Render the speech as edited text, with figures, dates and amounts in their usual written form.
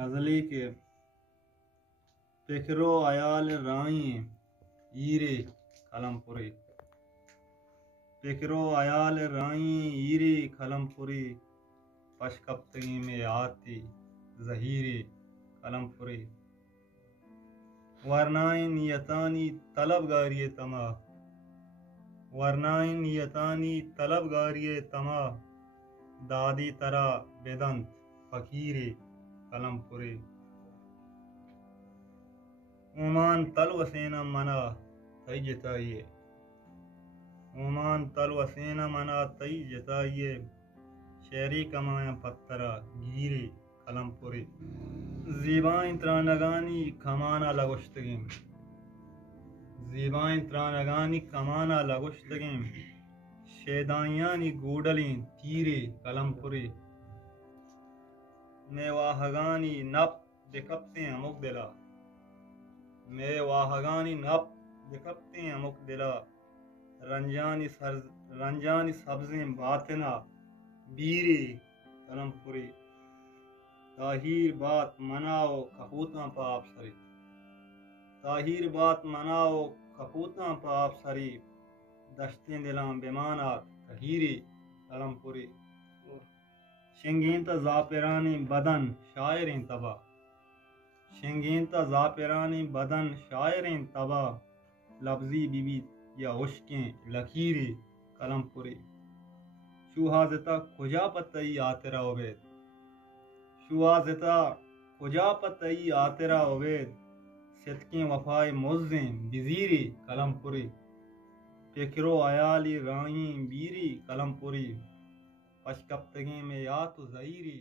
غزلی کے فکرو عیال رائیں ایرے قلم پوری، فکرو عیال رائیں ایرے قلم پوری، پشکپتگی میں آتی ظہیرے قلم پوری، ورنائیں نیتانی طلبگاری تما، ورنائیں نیتانی طلبگاری تما، دادی ترا بدنت فقیرے قلم پوری، اومان تلو سینا منا تئی جتائیے، اومان تلو سینا منا تئی جتائیے، شہری کمایا پترا گیرے قلم پوری، زیبائیں ترانگانی کمانا لگشتگیم، زیبائیں ترانگانی کمانا لگشتگیم، شیدائیانی گوڈلیں تیرے قلم پوری، میں واہگانی نپ بکپتے ہیں امک دلا، میں واہگانی نپ بکپتے ہیں امک دلا، رنجانی سبزیں باطنا بیرے قلم پوری، تاہیر بات مناؤ کپوتاں پا آپ سری، تاہیر بات مناؤ کپوتاں پا آپ سری، دشتیں دلاں بیمانات کہیرے قلم پوری، شنگینتا زاپرانی بدن شاعریں تبا، شنگینتا زاپرانی بدن شاعریں تبا، لفظی بیبی یا عشقیں لکیرے قلم پوری، شوہازتا کجا پتائی آترا عبید، شوہازتا کجا پتائی آترا عبید، صدقیں وفائے مزیں بزیرے قلم پوری، فکرو عیالی رائیں بیری قلم پوری، پشکپتگی میں یا تو ظہیرے